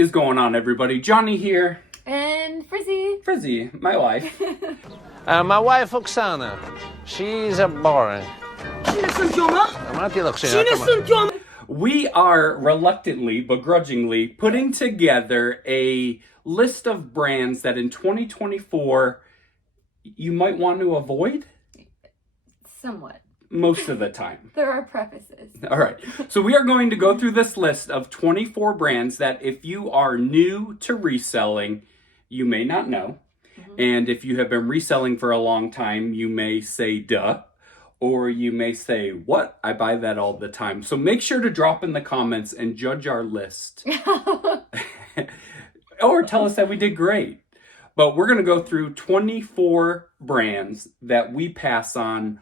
is going on, everybody? Johnny here. And Frizzy. Frizzy, my wife. My wife, Oksana, she's a boring. We are reluctantly, begrudgingly, putting together a list of brands that in 2024 you might want to avoid. Somewhat. Most of the time. There are prefaces. All right. So we are going to go through this list of 24 brands that if you are new to reselling, you may not know. Mm-hmm. And if you have been reselling for a long time, you may say, duh. Or you may say, what? I buy that all the time. So make sure to drop in the comments and judge our list. Or tell us that we did great. But we're going to go through 24 brands that we pass on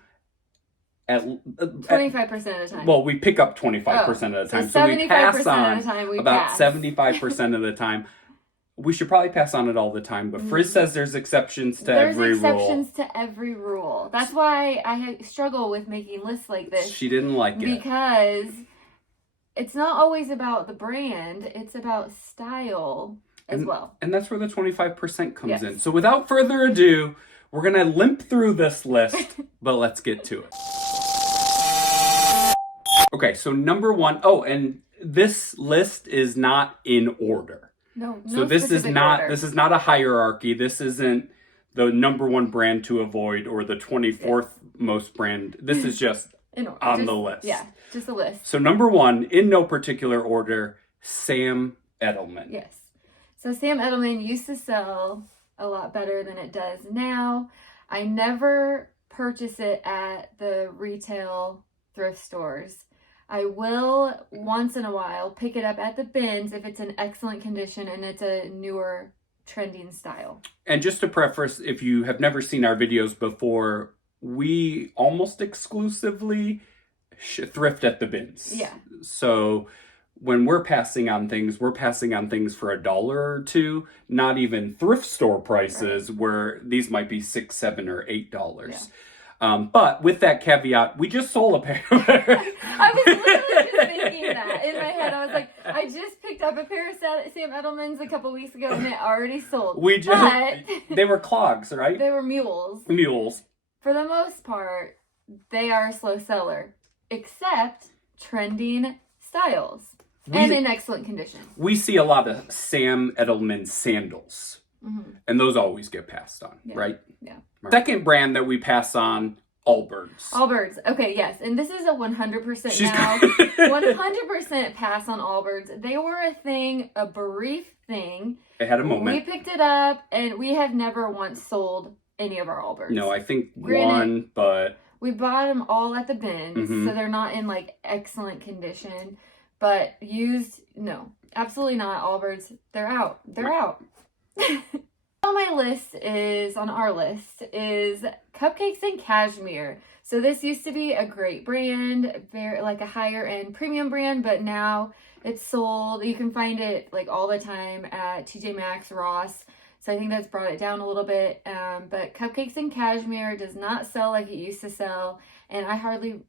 at 25% of the time. Well, we pick up 25% of the time. So we pass on about 75% of the time. We should probably pass on it all the time, but Frizz says there's exceptions to every rule. There's exceptions to every rule. That's why I struggle with making lists like this. She didn't like it. Because it's not always about the brand, it's about style as well. And that's where the 25% comes in. So without further ado, we're going to limp through this list, but let's get to it. Okay, so number one. Oh, and this list is not in order. No, so this is not a hierarchy. This isn't the number one brand to avoid or the 24th most brand. This is just on the list. Yeah, just a list. So number one, in no particular order, Sam Edelman. Yes. So Sam Edelman used to sell a lot better than it does now. I never purchase it at the retail thrift stores. I will, once in a while, pick it up at the bins if it's in excellent condition and it's a newer, trending style. And just to preface, if you have never seen our videos before, we almost exclusively thrift at the bins. Yeah. So when we're passing on things for $1 or $2, not even thrift store prices, where these might be $6, $7, or $8. Yeah. But with that caveat, we just sold a pair. I was literally just thinking that in my head. I was like, I just picked up a pair of Sam Edelmans a couple weeks ago and it already sold. They were clogs, right? They were mules. Mules. For the most part, they are a slow seller, except trending styles and in excellent condition. We see a lot of Sam Edelman sandals. Mm-hmm. And those always get passed on, right? Yeah. Second brand that we pass on, Allbirds. Allbirds. Okay, yes. And this is a 100% now. 100% pass on Allbirds. They were a thing, a brief thing. It had a moment. We picked it up, and we have never once sold any of our Allbirds. No, I think one, but... We bought them all at the bins, so they're not in, excellent condition. But used, no. Absolutely not. Allbirds, they're out. They're out. On our list is Cupcakes and Cashmere. So this used to be a great brand, very a higher end premium brand, but now it's sold. You can find it all the time at TJ Maxx, Ross. So I think that's brought it down a little bit. But Cupcakes and Cashmere does not sell like it used to sell, and I hardly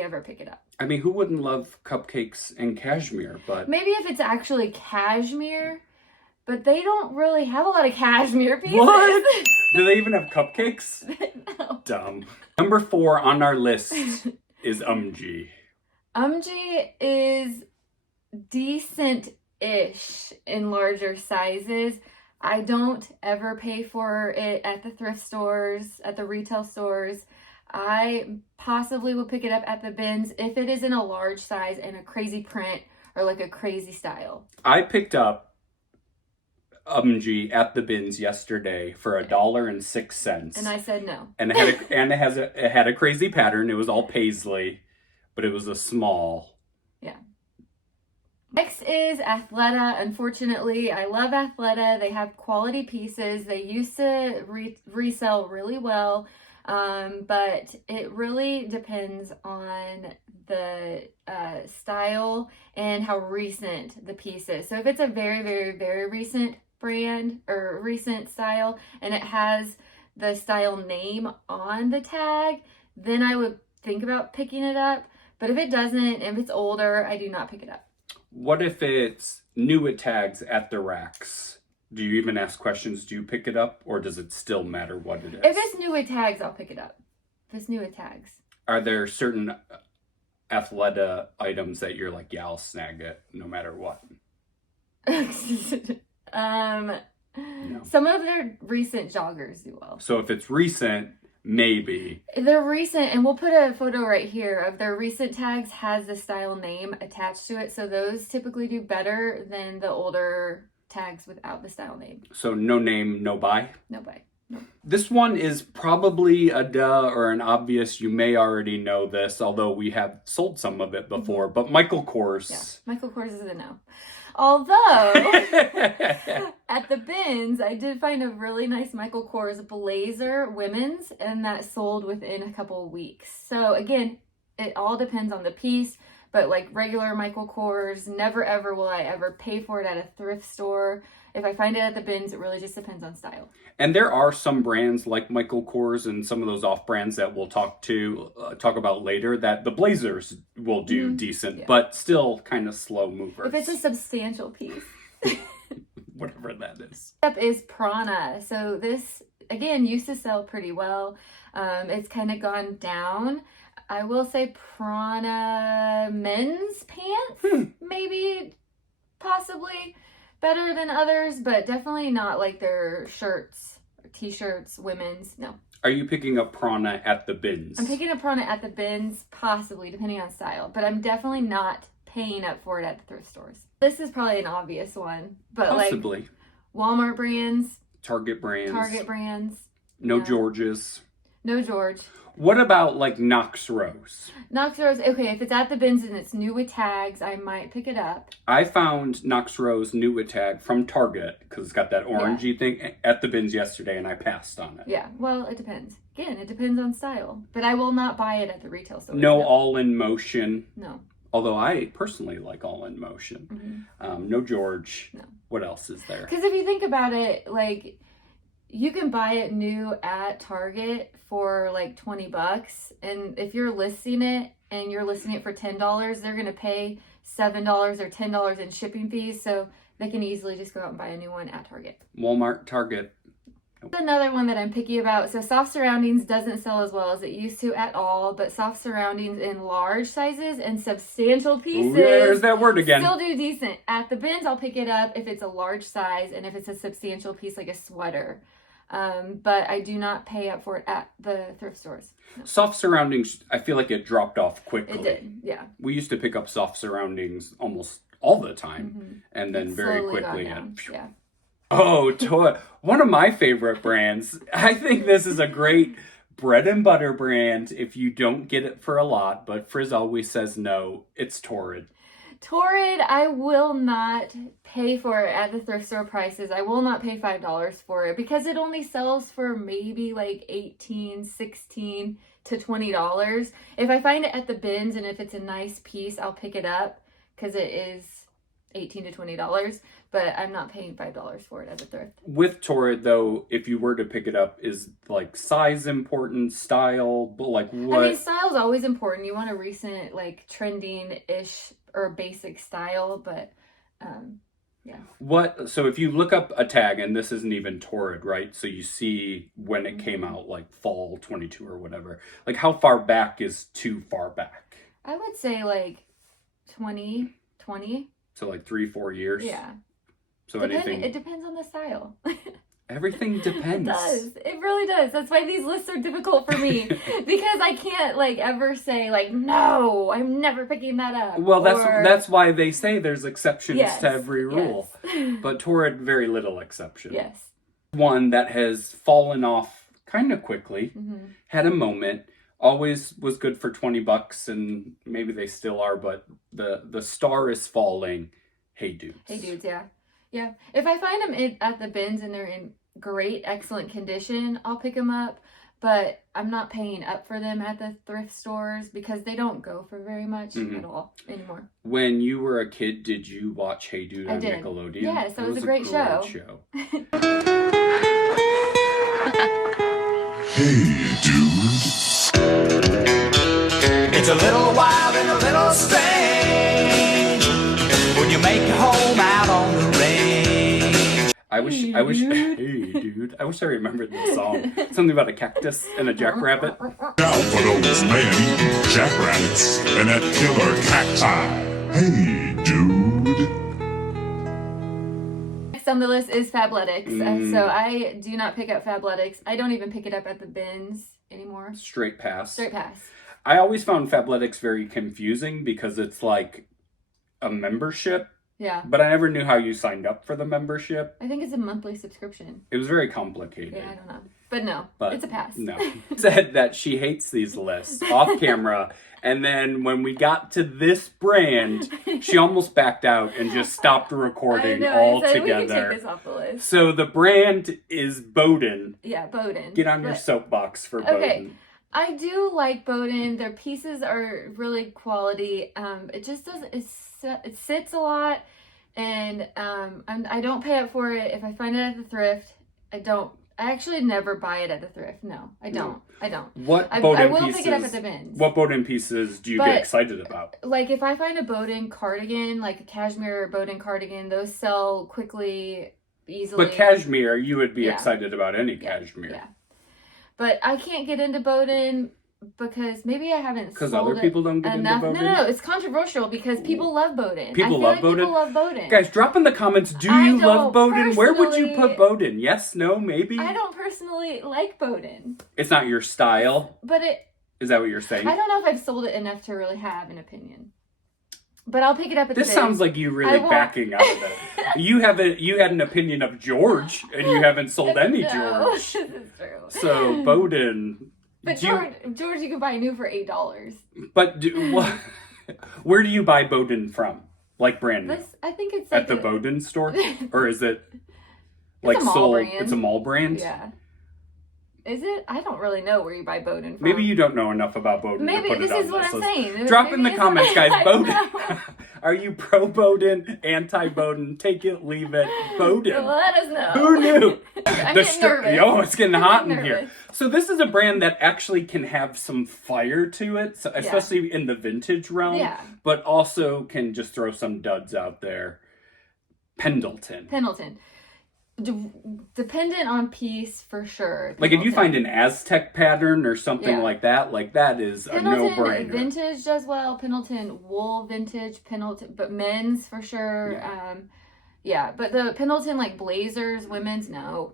ever pick it up. I mean, who wouldn't love Cupcakes and Cashmere? But maybe if it's actually cashmere. But they don't really have a lot of cashmere pieces. What? Do they even have cupcakes? No. Dumb. Number 4 on our list is UMG. UMG is decent-ish in larger sizes. I don't ever pay for it at the thrift stores, at the retail stores. I possibly will pick it up at the bins if it is in a large size and a crazy print or a crazy style. I picked up UMG at the bins yesterday for $1.06, and I said no. And it had a crazy pattern. It was all paisley, but it was a small. Yeah. Next is Athleta. Unfortunately, I love Athleta. They have quality pieces. They used to resell really well, but it really depends on the style and how recent the piece is. So if it's a very, very, very recent brand or recent style and it has the style name on the tag, then I would think about picking it up. But if it doesn't, if it's older, I do not pick it up. What if it's new tags at the racks. Do you even ask questions? Do you pick it up, or does it still matter what it is? If it's new with tags, I'll pick it up. If it's new with tags. Are there certain Athleta items that you're like, yeah, I'll snag it no matter what? No. Some of their recent joggers do well. So if it's recent, maybe. They're recent, and we'll put a photo right here of their recent tags has the style name attached to it. So those typically do better than the older tags without the style name. So no name, no buy? No buy. No. This one is probably a duh or an obvious. You may already know this, although we have sold some of it before. But Michael Kors. Yeah, Michael Kors is a no. Although, at the bins, I did find a really nice Michael Kors blazer women's, and that sold within a couple of weeks. So again, it all depends on the piece, but like regular Michael Kors, never ever will I ever pay for it at a thrift store. If I find it at the bins, it really just depends on style. And there are some brands like Michael Kors and some of those off brands that we'll talk about later that the blazers will do decent, but still kind of slow movers. If it's a substantial piece. Whatever that is. Next up is Prana. So this, again, used to sell pretty well. It's kind of gone down. I will say Prana men's pants, maybe, possibly better than others, but definitely not like their shirts, or t-shirts, women's, no. Are you picking up Prana at the bins? I'm picking up Prana at the bins, possibly, depending on style, but I'm definitely not paying up for it at the thrift stores. This is probably an obvious one, but possibly. Like Walmart brands, Target brands. No Georges. No George. What about like Knox Rose? Knox Rose, okay, if it's at the bins and it's new with tags, I might pick it up. I found Knox Rose new with tag from Target because it's got that orangey thing at the bins yesterday, and I passed on it. Yeah, well, it depends. Again, it depends on style. But I will not buy it at the retail store. No All in Motion. No. Although I personally like All in Motion. No George. No. What else is there? Because if you think about it, like, you can buy it new at Target for like $20, and if you're listing it and you're listing it for $10, they're gonna pay $7 or $10 in shipping fees, so they can easily just go out and buy a new one at Target. Walmart, Target. Nope. Another one that I'm picky about. So Soft Surroundings doesn't sell as well as it used to at all, but Soft Surroundings in large sizes and substantial pieces. Ooh, there's that word again. Still do decent. At the bins, I'll pick it up if it's a large size and if it's a substantial piece like a sweater. But I do not pay up for it at the thrift stores. No. Soft Surroundings, I feel like it dropped off quickly. It did, yeah. We used to pick up Soft Surroundings almost all the time, and then very quickly. Yeah. Oh, one of my favorite brands. I think this is a great bread and butter brand if you don't get it for a lot, but Frizz always says no. It's Torrid. Torrid, I will not pay for it at the thrift store prices. I will not pay $5 for it because it only sells for maybe like $18, $16 to $20. If I find it at the bins and if it's a nice piece, I'll pick it up because it is $18 to $20, but I'm not paying $5 for it at the thrift. With Torrid, though, if you were to pick it up, is like size important, style, but like what? I mean, style's always important. You want a recent, like trending-ish or basic style, but yeah. So if you look up a tag, and this isn't even Torrid, right? So you see when it came out, like fall 22 or whatever. Like how far back is too far back? I would say like 20. So like 3-4 years? Yeah. So it depends on the style. Everything depends. It does. It really does. That's why these lists are difficult for me. Because I can't like ever say like, no, I'm never picking that up. Well, that's why they say there's exceptions to every rule. Yes. But Torrid, very little exception. Yes. One that has fallen off kind of quickly, had a moment, always was good for $20, and maybe they still are, but the star is falling. Hey Dudes. Hey Dudes, yeah. Yeah. If I find them at the bins and they're in great, excellent condition, I'll pick them up. But I'm not paying up for them at the thrift stores because they don't go for very much at all anymore. When you were a kid, did you watch Hey Dude on Nickelodeon? Yes, that was a great show. Hey Dude. It's a little wild and a little strange when you make a home out I wish, hey dude, I wish I remembered the song. Something about a cactus and a jackrabbit. Now for those man-eating jackrabbits and that killer cacti. Hey, dude. Next on the list is Fabletics. So I do not pick up Fabletics. I don't even pick it up at the bins anymore. Straight pass. Straight pass. I always found Fabletics very confusing because it's like a membership. Yeah. But I never knew how you signed up for the membership. I think it's a monthly subscription. It was very complicated. Yeah, I don't know. But no, it's a pass. No. Said that she hates these lists off camera. And then when we got to this brand, she almost backed out and just stopped recording altogether. We can take this off the list. So the brand is Bowden. Yeah, Bowden. Get on your soapbox for Bowden. Okay. I do like Bowden. Their pieces are really quality. It just doesn't. It sits a lot, and I don't pay up for it. If I find it at the thrift, I don't. I actually never buy it at the thrift. No, I don't. I don't. What Bowden I will pieces? pick it up at the bins. What Bowden pieces do you get excited about? Like if I find a Bowden cardigan, like a cashmere Bowden cardigan, those sell quickly, easily. But cashmere, you would be excited about any cashmere. Yeah. But I can't get into Bowden because maybe I haven't because sold other people don't get enough. into Bowden? No, it's controversial because people love Bowden. People love Bowden? People love Bowden. Guys, drop in the comments, do you love Bowden? Where would you put Bowden? Yes, no, maybe? I don't personally like Bowden. It's not your style? But is that what you're saying? I don't know if I've sold it enough to really have an opinion. But I'll pick it up at the This sounds like you really backing out of it. You had an opinion of George, and you haven't sold any George. This is true. So Bowden. But George, you can buy new for $8. But where do you buy Bowden from? Like brand new? I think it's at the Bowden store, or is it like sold? It's a mall brand. Yeah. Is it? I don't really know where you buy Bowden from. Maybe you don't know enough about Bowden. Maybe to put this it on is what I'm saying. Drop in the comments, guys. Bowden. Are you pro Bowden, anti Bowden? Take it, leave it. Bowden. Let us know. Who knew? I'm getting nervous. Oh, it's getting hot in here. So this is a brand that actually can have some fire to it, so especially in the vintage realm. Yeah. But also can just throw some duds out there. Pendleton. Dependent on piece for sure. Like if you find an Aztec pattern or something like that is a no-brainer. Vintage does well. Pendleton wool vintage. Pendleton, but men's for sure. Yeah. But the Pendleton like blazers, women's no.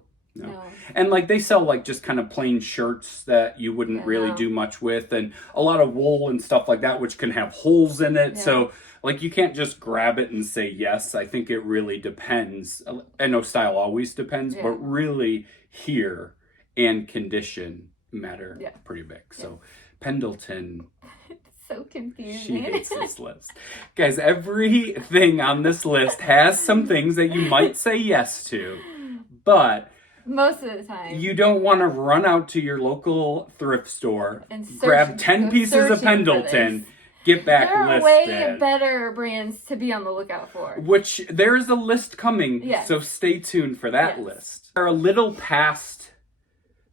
And like they sell like just kind of plain shirts that you wouldn't really do much with, and a lot of wool and stuff like that, which can have holes in it. So like you can't just grab it and say yes. I think it really depends. I know style always depends, but really here and condition matter pretty big. So Pendleton. So confusing. She hates this list. Guys, everything on this list has some things that you might say yes to, but most of the time you don't want to run out to your local thrift store and grab 10 pieces of Pendleton, get back listed. There are way better brands to be on the lookout for. Which there is a list coming, so stay tuned for that list. We're a little past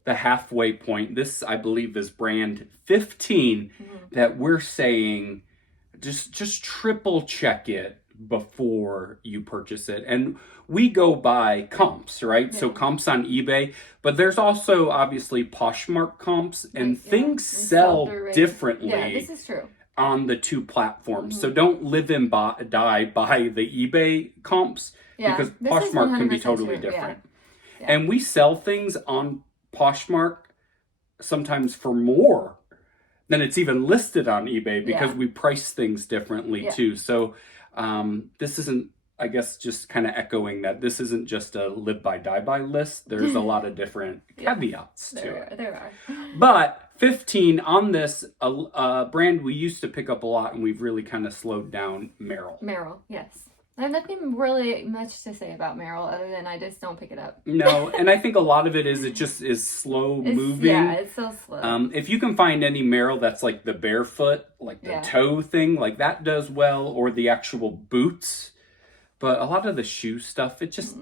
the halfway point. This, I believe, is brand 15 that we're saying just triple check it before you purchase it. And we go by comps, right? So comps on eBay, but there's also obviously Poshmark comps, and things sell differently. Yeah, this is true. On the two platforms. So don't live and die by the eBay comps, because Poshmark can be totally different. Yeah. And we sell things on Poshmark sometimes for more than it's even listed on eBay, because we price things differently too. So this isn't, I guess, just kind of echoing that this isn't just a live by die by list. There's a lot of different caveats to it. There are. But 15 on this brand we used to pick up a lot, and we've really kind of slowed down. Merrell, yes. I have nothing really much to say about Merrell other than I just don't pick it up. No, and I think a lot of it just is slow moving. Yeah, it's so slow. If you can find any Merrell that's like the barefoot, like the toe thing, like that does well, or the actual boots. But a lot of the shoe stuff, it sits.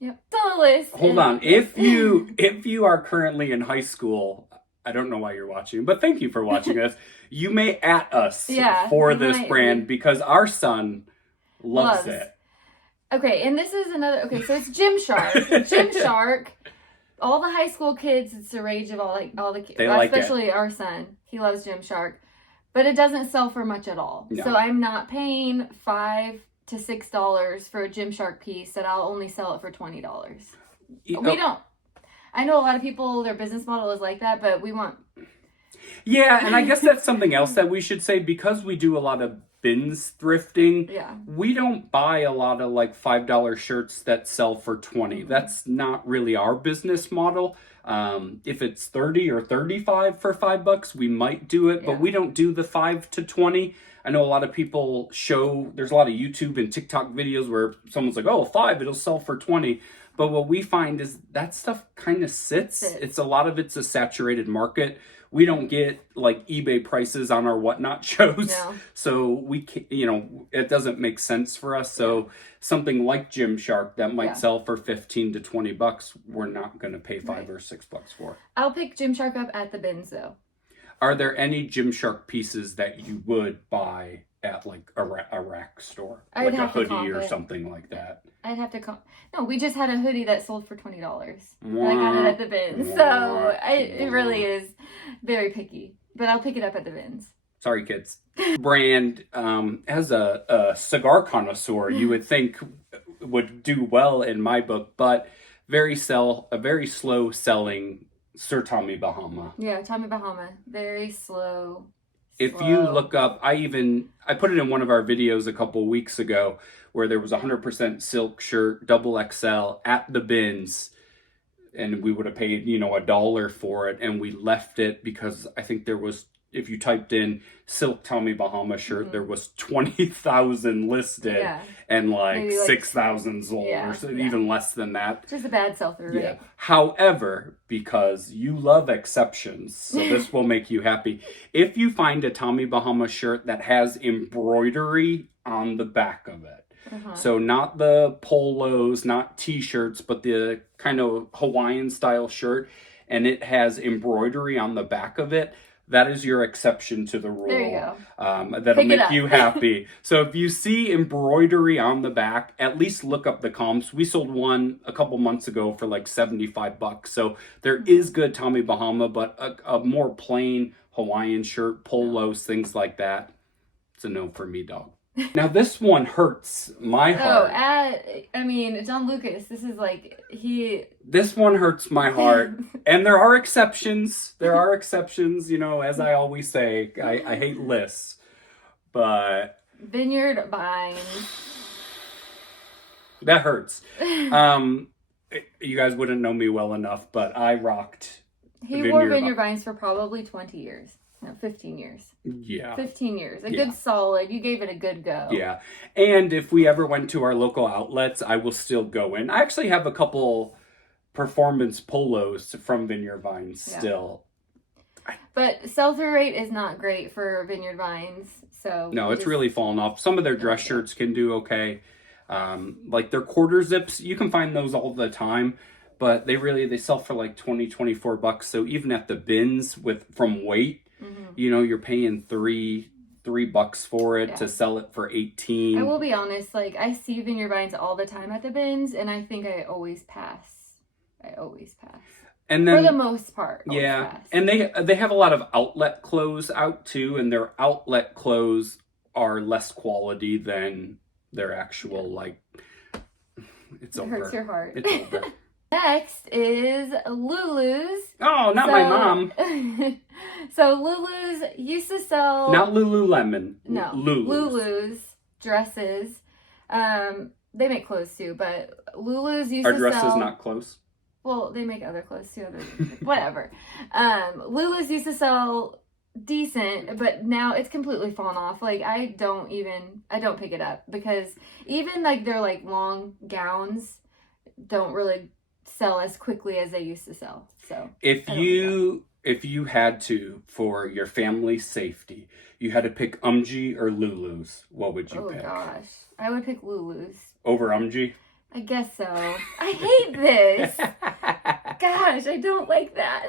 Yep. It's on the list. Hold on. If you are currently in high school, I don't know why you're watching, but thank you for watching us. You may @ us for this brand, because our son loves it. Okay, and this is another. Okay, so it's Gymshark. Gymshark. All the high school kids, it's the rage of all the kids, especially our son. He loves Gymshark, but it doesn't sell for much at all. No. So I'm not paying $5 to $6 for a Gymshark piece that I'll only sell it for $20. We don't. I know a lot of people, their business model is like that, but we want. Yeah, and I guess that's something else that we should say, because we do a lot of bins thrifting. Yeah. We don't buy a lot of like $5 shirts that sell for $20. That's not really our business model. If it's 30 or 35 for $5, we might do it, but we don't do the 5 to 20. I know a lot of people there's a lot of YouTube and TikTok videos where someone's like, oh, 5, it'll sell for 20. But what we find is that stuff kind of sits. It's a lot of it's a saturated market. We don't get like eBay prices on our whatnot shows. No. So we can, it doesn't make sense for us. So something like Gymshark that might sell for $15 to $20, we're not going to pay $5 or $6 for. I'll pick Gymshark up at the bins though. Are there any Gymshark pieces that you would buy at like a rack store? Like a hoodie or something like that? I'd have to No, we just had a hoodie that sold for $20. And I got it at the bins. So it really is very picky. But I'll pick it up at the bins. Sorry, kids. Brand, as a cigar connoisseur, you would think would do well in my book, but a very slow selling Sir Tommy Bahama. Yeah, Tommy Bahama. Very slow. If you look up, I put it in one of our videos a couple weeks ago where there was a 100% silk shirt, double XL at the bins, and we would have paid, $1 for it, and we left it because I think there was, if you typed in silk Tommy Bahama shirt, there was 20,000 listed and like 6,000 sold or even less than that. Just a bad sell-through rate. However, because you love exceptions, so this will make you happy. If you find a Tommy Bahama shirt that has embroidery on the back of it, so not the polos, not t-shirts, but the kind of Hawaiian style shirt, and it has embroidery on the back of it, that is your exception to the rule. There you go. That'll make you happy. So if you see embroidery on the back, at least look up the comps. We sold one a couple months ago for like $75. So there is good Tommy Bahama, but a more plain Hawaiian shirt, polos, things like that, it's a no for me, dog. Now this one hurts my heart. John Lucas, this is like, This one hurts my heart. And there are exceptions. As I always say, I hate lists. But Vineyard Vines. That hurts. You guys wouldn't know me well enough, but I rocked wore Vineyard Vines for probably 20 years. No, 15 years. Yeah. 15 years. Good solid. You gave it a good go. Yeah. And if we ever went to our local outlets, I will still go in. I actually have a couple performance polos from Vineyard Vines still. But sell-through rate is not great for Vineyard Vines. So no, it's really fallen off. Some of their dress shirts can do okay. Like their quarter zips, you can find those all the time. But they sell for like $20, $24. So even at the bins from weight, you're paying $3 for it to sell it for $18. I will be honest, like I see Vineyard Vines all the time at the bins, and I think I always pass. And then, for the most part. Yeah, and they have a lot of outlet clothes out too, and their outlet clothes are less quality than their actual It's over. It hurts your heart. It's over. Next is Lulus. Oh, not my mom. So Lulus used to sell... Not Lululemon. No. Lulus dresses. They make clothes too, but Lulus used to sell... Are dresses not clothes? Well, they make other clothes too. Whatever. Lulus used to sell decent, but now it's completely fallen off. Like I don't pick it up because even like their like long gowns don't really sell as quickly as they used to sell. So if you had to, for your family's safety, you had to pick or Lulus, what would you pick? Oh gosh, I would pick Lulus over I guess so. I hate this. Gosh, I don't like that.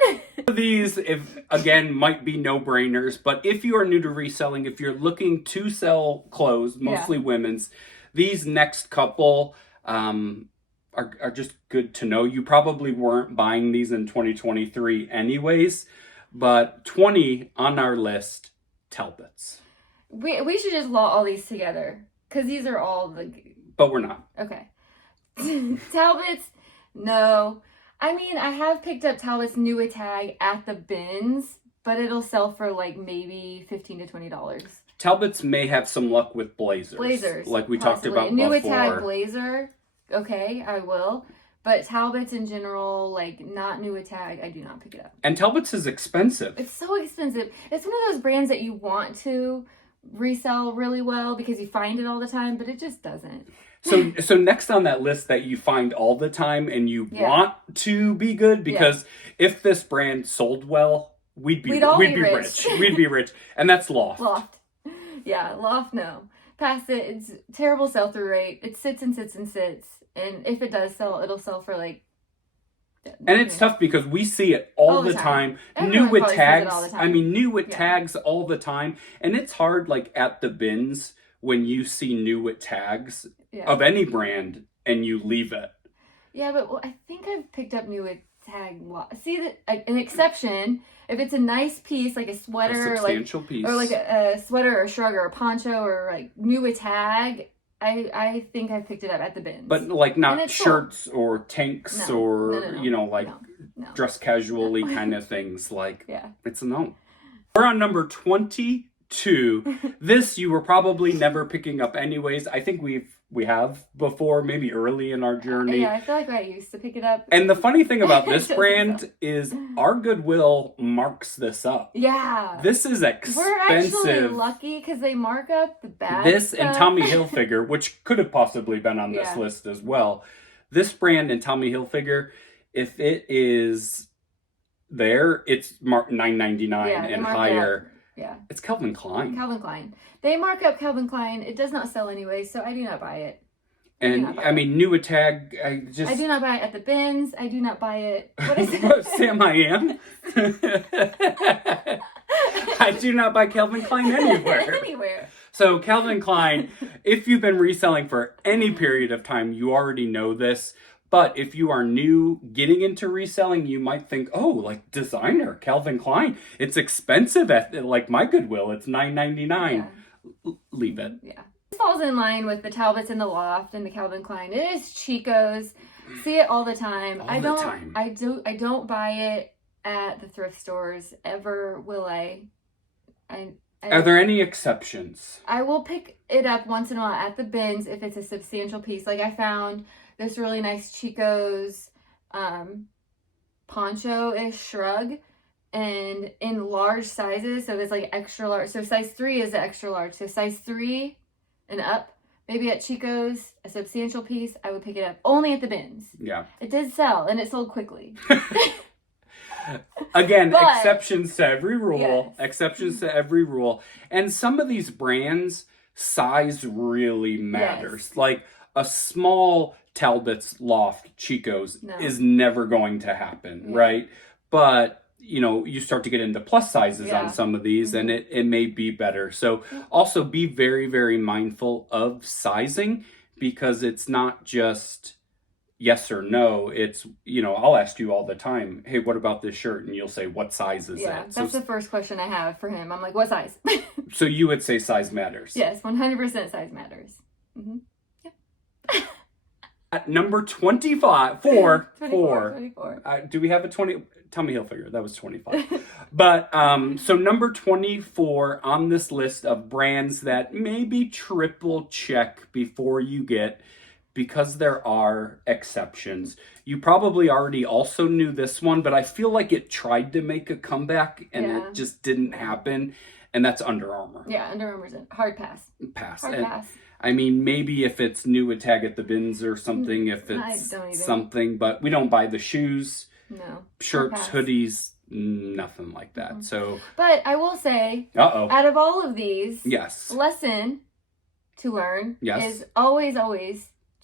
These, might be no-brainers, but if you are new to reselling, if you're looking to sell clothes, mostly women's, these next couple, are just good to know. You probably weren't buying these in 2023 anyways, but 20 on our list, Talbots. We should just law all these together, because these are all the... But we're not. Okay. Talbots, no. I mean, I have picked up Talbots new at tag at the bins, but it'll sell for like maybe $15 to $20. Talbots may have some luck with blazers. Like we talked about new before. New tag blazer, okay, I will. But Talbots in general, like not new tag, I do not pick it up. And Talbots is expensive. It's so expensive. It's one of those brands that you want to resell really well because you find it all the time, but it just doesn't. So next on that list that you find all the time and you want to be good, because if this brand sold well, we'd be rich. We'd be rich. And that's Loft. Loft. Yeah, Loft, no. Past it, it's terrible sell-through rate. It sits and sits and sits. And if it does sell, it'll sell for like... And it's tough because we see it all the time. New with tags. I mean, new with tags all the time. And it's hard, like, at the bins when you see new with tags of any brand and you leave it. Yeah, but I think I've picked up new with tag. See, an exception, if it's a nice piece, like a sweater, piece. Or like a sweater or a shrug or a poncho or like new with tag, I think I picked it up at the bins. But like not shirts or tanks or, you know, like dress casually kind of things. Like, it's a no. We're on number 22. This you were probably never picking up anyways. I think we have before, maybe early in our journey. Yeah, I feel like I used to pick it up. And the funny thing about this brand is our Goodwill marks this up. Yeah. This is expensive. We're actually lucky because they mark up the bad This stuff. and Tommy Hilfiger, which could have possibly been on this list as well. This brand and Tommy Hilfiger, if it is there, it's marked $9.99 and higher. Yeah. It's Kelvin Klein. Kelvin Klein. They mark up Kelvin Klein. It does not sell anyway, so I do not buy it. And I mean, new with tag, I do not buy it at the bins. I do not buy it. What is it? Sam I am. I do not buy Kelvin Klein anywhere. So Kelvin Klein, if you've been reselling for any period of time, you already know this. But if you are new getting into reselling, you might think, oh, like designer, Kelvin Klein. It's expensive at like my Goodwill. It's $9.99. Leave it. Yeah. This falls in line with the Talbots and the Loft and the Calvin Klein. It is Chicos. See it all the time. I don't buy it at the thrift stores. Ever will I. Are there any exceptions? I will pick it up once in a while at the bins if it's a substantial piece. Like I found this really nice Chicos poncho-ish shrug, and in large sizes, so it's like extra large. So size 3 is the extra large. So size 3 and up, maybe at Chicos, a substantial piece, I would pick it up only at the bins. Yeah. It did sell, and it sold quickly. Again, exceptions to every rule. Yes. Exceptions to every rule. And some of these brands, size really matters. Yes. Like a small Talbots, Loft, Chicos is never going to happen, right? But, you know, you start to get into plus sizes on some of these and it may be better. So also be very, very mindful of sizing, because it's not just yes or no. It's, you know, I'll ask you all the time, hey, what about this shirt? And you'll say, what size is it? That's the first question I have for him. I'm like, what size? So you would say size matters? Yes, 100% size matters. Mm-hmm. At number 24. 24. Do we have a 20? Tommy Hilfiger, that was 25. But, so number 24 on this list of brands that maybe triple check before you get, because there are exceptions. You probably already also knew this one, but I feel like it tried to make a comeback and it just didn't happen. And that's Under Armour. Yeah, Under Armour's a hard pass. Hard pass. I mean, maybe if it's new with tag at the bins or something, if it's something, but we don't buy the shoes, shirts, hoodies, nothing like that. Mm-hmm. So, but I will say, out of all of these, lesson to learn is always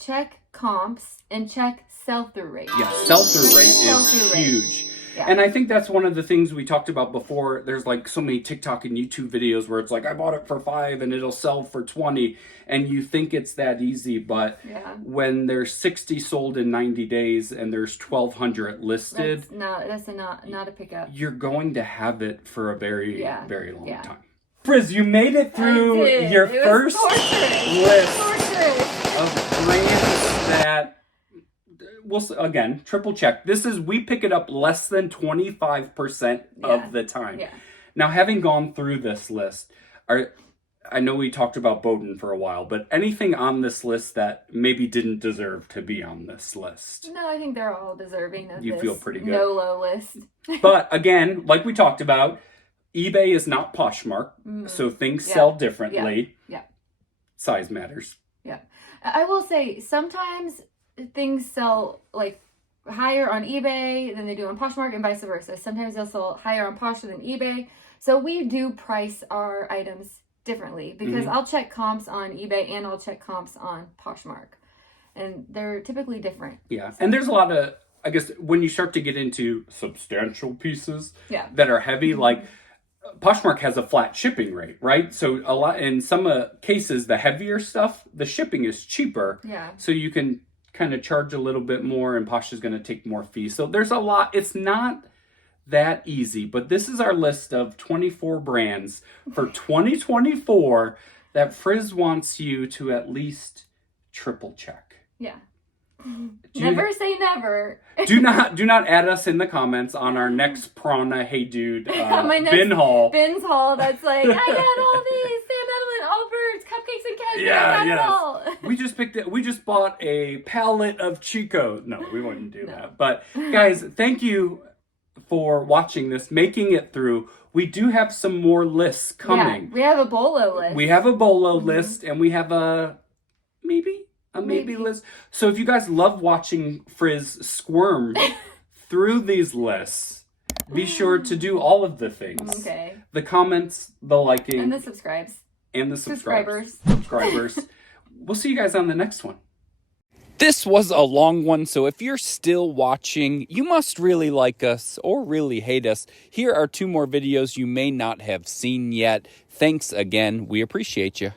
check comps and check sell-through rate. Yeah, sell-through rate is huge. Yeah. And I think that's one of the things we talked about before. There's like so many TikTok and YouTube videos where it's like, I bought it for $5 and it'll sell for $20. And you think it's that easy, but when there's 60 sold in 90 days and there's 1,200 listed, that's not a pickup. You're going to have it for a very, very long time. Frizz, you made it through your first list of brands that, again, triple check. We pick it up less than 25% of the time. Yeah. Now, having gone through this list, I know we talked about Bowden for a while, but anything on this list that maybe didn't deserve to be on this list? No, I think they're all deserving of You feel pretty good. No low list. But again, like we talked about, eBay is not Poshmark, so things sell differently. Yeah. Size matters. Yeah. I will say, sometimes things sell like higher on eBay than they do on Poshmark and vice versa. Sometimes they'll sell higher on Posh than eBay. So we do price our items differently because I'll check comps on eBay and I'll check comps on Poshmark. And they're typically different. Yeah. And there's a lot of, I guess, when you start to get into substantial pieces that are heavy, like Poshmark has a flat shipping rate, right? So a lot in some cases, the heavier stuff, the shipping is cheaper. Yeah. So you can kind of charge a little bit more and Posh is going to take more fees. So there's a lot. It's not that easy, but this is our list of 24 brands for 2024 that Frizz wants you to at least triple check. Yeah. Never say never. do not add us in the comments on our next Prana Hey Dude bin haul. Bins haul that's like, I got all these Sam Edelman, Allbirds, Cupcakes and Cashmere, I got it all. We just bought a pallet of Chicos. No, we wouldn't do that. But guys, thank you for watching this, making it through. We do have some more lists coming. Yeah, we have a Bolo list. We have a Bolo list, and we have a maybe list. So if you guys love watching Frizz squirm through these lists, be sure to do all of the things. Okay. The comments, the liking. And the subscribers. Subscribers. We'll see you guys on the next one. This was a long one, so if you're still watching, you must really like us or really hate us. Here are 2 more videos you may not have seen yet. Thanks again. We appreciate you.